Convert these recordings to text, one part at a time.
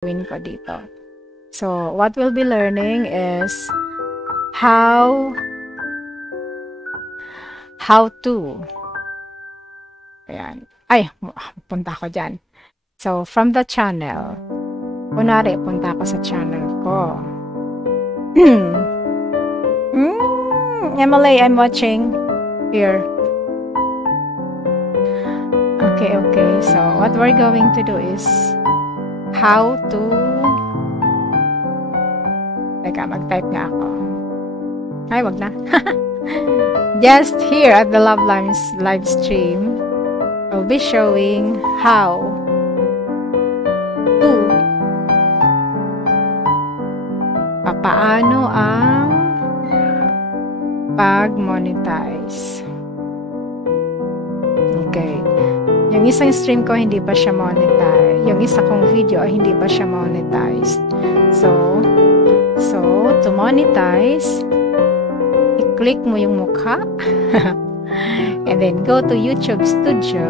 gawin ko dito. So, what we'll be learning is how to. Ayan. Ay, punta ako dyan. So, from the channel. Kunwari, punta ako sa channel ko. Emily, I'm watching here. Okay. So, what we're going to do is how to... Teka, mag-type nga ako. Ay, wag na. Just here at the LuvLiNes live stream, I'll be showing how to paano ang pag-monetize. Okay. Yung isang stream ko, hindi pa siya monetize. Yung isa kong video, hindi pa siya monetized. So, to monetize, i-click mo yung mukha. And then, go to YouTube Studio.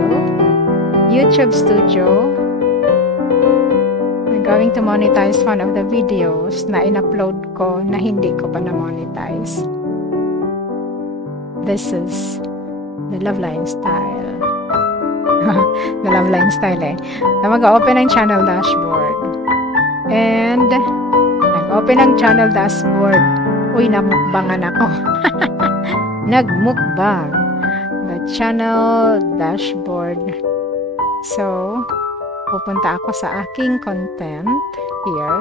I'm going to monetize one of the videos na in-upload ko na hindi ko pa na-monetize. This is the LuvLiNes style. The LuvLiNes style eh. Na mag-open ang channel dashboard. And, nag-open ang channel dashboard. Uy, namukbangan ako. Nagmukbang. The channel dashboard. So, pupunta ako sa aking content. Here.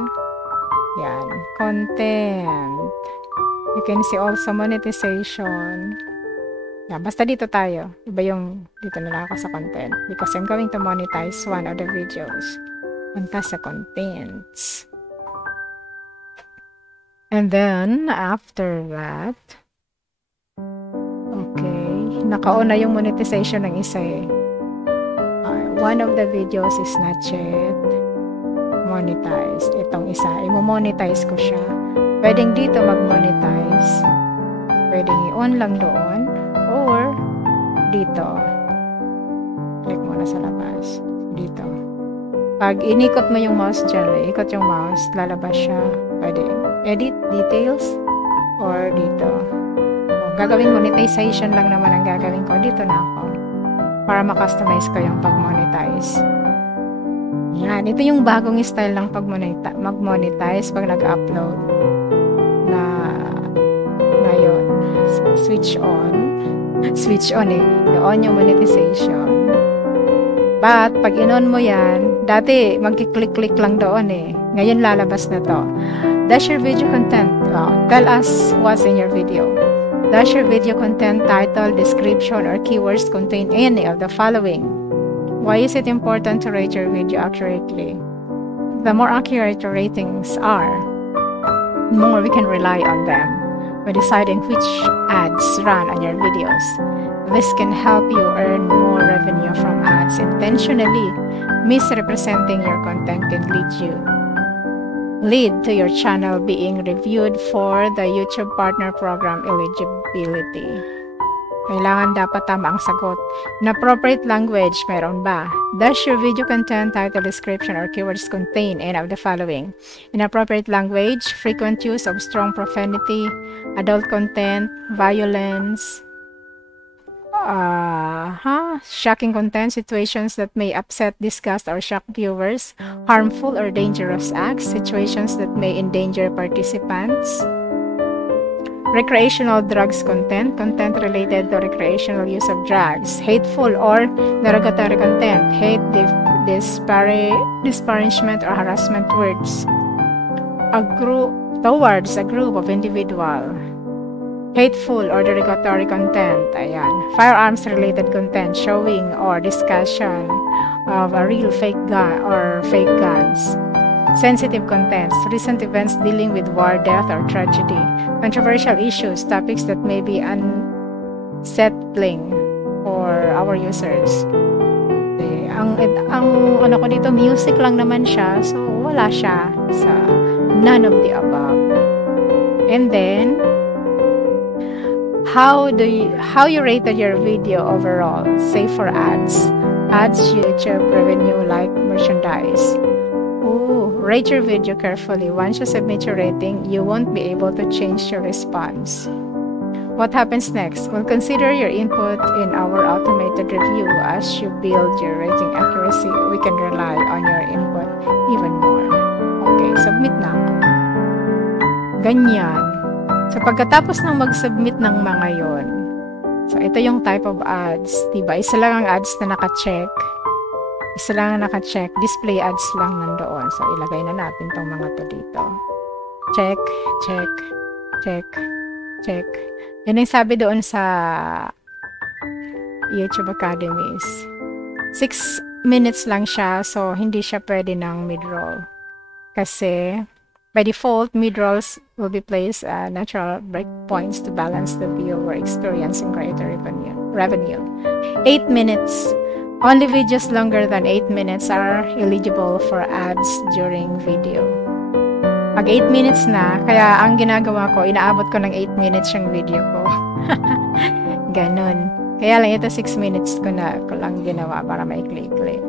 Yan. Content. You can see also monetization. Yan. Basta dito tayo. Iba yung dito na lang ako sa content. Because I'm going to monetize one of the videos. Punta sa contents. And then, after that, okay, naka-on na yung monetization ng isa eh. One of the videos is not yet monetized. Itong isa, i-monetize ko siya. Pwedeng dito mag-monetize. Pwedeng i-on lang doon. Or, dito. Click muna sa labas. Dito. Pag inikot mo yung mouse dyan, ikot yung mouse, lalabas siya. Pwede edit, details, or dito. Gagawin monetization lang naman ang gagawin ko. Dito na ako. Para ma-customize ko yung pag-monetize. Yan. Ito yung bagong style ng mag-monetize pag nag-upload. Na ngayon. So, switch on. Switch on eh. I-on yung monetization. But, pag in-on mo yan, dati magkiklik-click lang doon eh. Ngayon lalabas na to. Does your video content, tell us what's in your video. Does your video content, title, description, or keywords contain any of the following? Why is it important to rate your video accurately? The more accurate your ratings are, the more we can rely on them when deciding which ads run on your videos. This can help you earn more revenue from ads. Intentionally misrepresenting your content can lead to your channel being reviewed for the YouTube Partner Program eligibility. Kailangan dapat tama ang sagot. In appropriate language, meron ba? Does your video content, title, description, or keywords contain any of the following? Inappropriate language, frequent use of strong profanity, adult content, violence, shocking content, situations that may upset, disgust, or shock viewers, harmful or dangerous acts, situations that may endanger participants, recreational drugs content, content related to recreational use of drugs, hateful or derogatory content, hate, disparagement, or harassment words, towards a group of individual, hateful or derogatory content, ayan. Firearms-related content, showing or discussion of a real fake gun or fake guns. Sensitive contents, recent events dealing with war, death, or tragedy. Controversial issues, topics that may be unsettling for our users. Ang ano ko dito, music lang naman siya, so wala siya sa none of the above. And then, how you rated your video overall, say for ads, YouTube revenue, like merchandise. rate your video carefully. Once you submit your rating, you won't be able to change your response. What happens next? We'll consider your input in our automated review. As you build your rating accuracy, we can rely on your input even more. Okay, submit na ako. Ganyan. So, pagkatapos ng mag-submit ng mga yon, so, ito yung type of ads. Diba? Isa lang ang ads na naka-check. Isa lang ang naka-check. Display ads lang nandoon. So, ilagay na natin tong mga to dito. Check, check, check, check. Yan yung sabi doon sa YouTube Academies. 6 minutes lang siya. So, hindi siya pwede ng mid-roll. Kasi, by default, mid-rolls will be placed natural breakpoints to balance the viewer experience and greater revenue. 8 minutes. Only videos longer than 8 minutes are eligible for ads during video. Pag 8 minutes na, kaya ang ginagawa ko, inaabot ko ng 8 minutes yung video ko. Ganon. Kaya lang ito 6 minutes ko lang ginawa para maikli-ikli.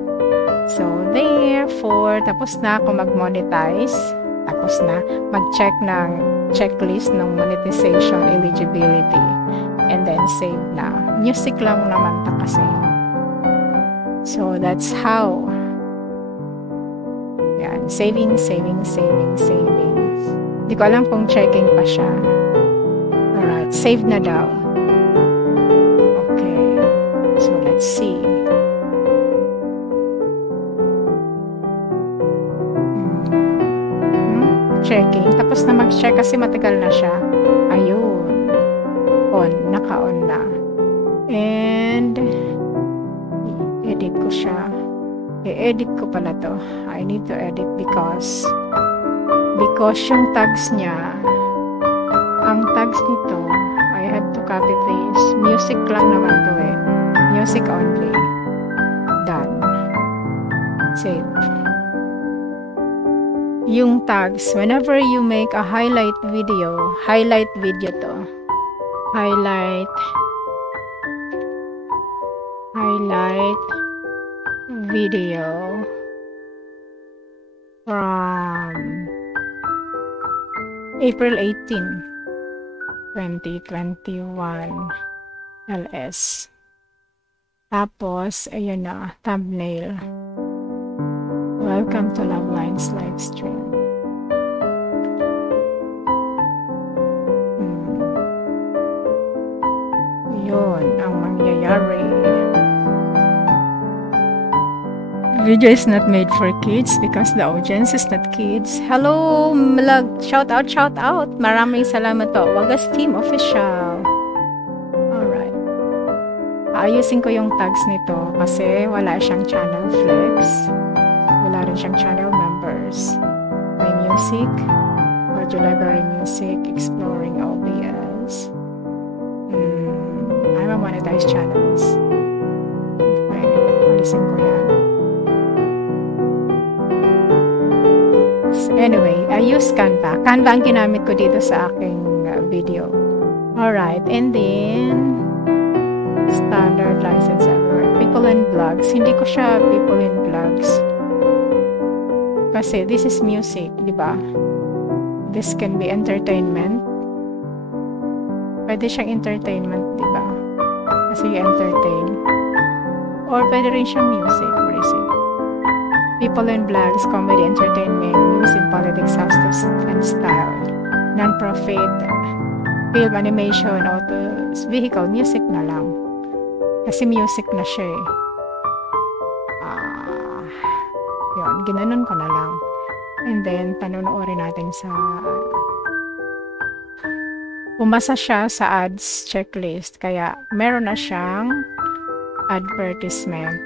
So, therefore, tapos na ako mag-monetize. Tapos na mag-check ng checklist ng monetization eligibility. And then save na. Music lang naman ta kasi. So, that's how. Yan. Saving, saving, saving, saving. Hindi ko alam kung checking pa siya. Alright. Save na daw. Okay. So, let's see. Checking. Tapos na mag-check kasi matagal na siya. Ayun. On. Naka-on na. And edit ko siya. I-edit ko pala to. I need to edit because yung tags niya, ang tags nito, I have to copy this. Music lang naman to eh. Music only. Done. Save. Yung tags, whenever you make a highlight video to. Highlight video from April 18, 2021 LS. Tapos, ayun na, thumbnail. Welcome to LuvLiNes livestream. Yun ang mangyayari. Video is not made for kids because the audience is not kids. Hello, Mlag. Shout out, shout out. Maraming salamat to. Wagas Team Official. Alright. Ayusin ko yung tags nito kasi wala siyang channel flex. Wala rin siyang channel members. My music, audio library music, exploring OBS. I'm a monetized channels. Okay, alisin ko yan. Anyway, I use Canva. Canva ang ginamit ko dito sa aking video. Alright, and then standard license everywhere. People and vlogs. Hindi ko siya people and vlogs. Kasi this is music, di ba? This can be entertainment. Pwede siyang entertainment, di ba? Kasi you entertain. Or pwede rin siyang music. What is it? People and vlogs, comedy, entertainment, news and politics, substance and style, non-profit, film, animation, autos, vehicle, music na lang. Kasi music na siya eh. Yun, ginanon ko na lang. And then, panunuorin natin sa umasa siya sa ads checklist. Kaya, meron na siyang advertisement.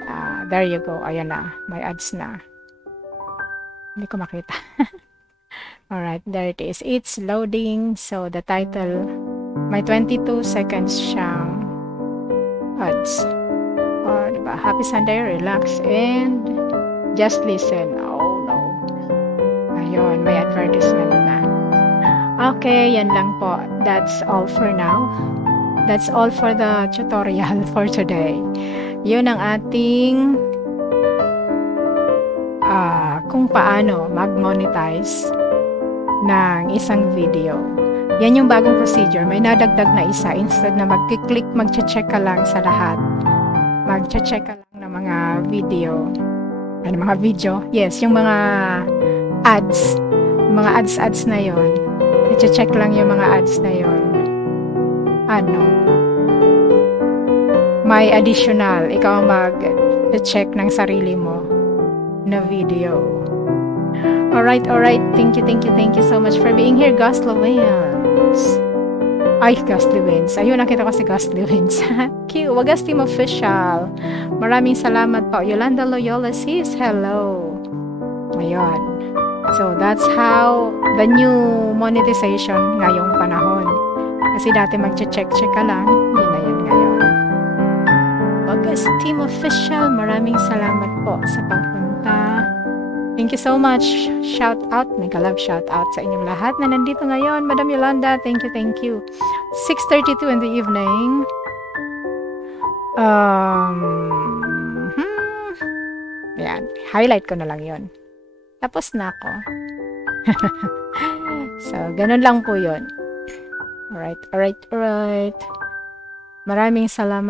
There you go. Ayan na. May ads na. Hindi ko makita. Alright, there it is. It's loading. So, the title, may 22 seconds siyang ads. Or, diba? Happy Sunday, relax, and just listen. Oh, no. Ayun, may advertisement na. Okay, yan lang po. That's all for now. That's all for the tutorial for today. Yun ang ating kung paano mag-monetize ng isang video. Yan yung bagong procedure. May nadagdag na isa. Instead na mag-click, mag-check ka lang sa lahat. Mag-check ka lang ng mga video. Ano, mga video? Yes, yung mga ads. Mga ads na yon. I-check lang yung mga ads na yon. Ano? May additional. Ikaw ang mag-check ng sarili mo na video. Alright. Thank you so much for being here, LuvLiNes. Ay, LuvLiNes. Ayun, nakita ko si LuvLiNes. Cute. Wagas Team Official. Maraming salamat po. Yolanda Loyola says hello. Ayun. So, that's how the new monetization ngayong panahon. Kasi dati mag-check ka lang. Yun na yun ngayon. Wagas Team Official. Maraming salamat po sa pagpunta. Thank you so much. Shout out, mega love shout out sa inyong lahat na nandito ngayon. Madam Yolanda, thank you. 6:32 in the evening. Ayan, highlight ko na lang yon. Tapos na ako. So, ganun lang po yun. Alright. Maraming salamat.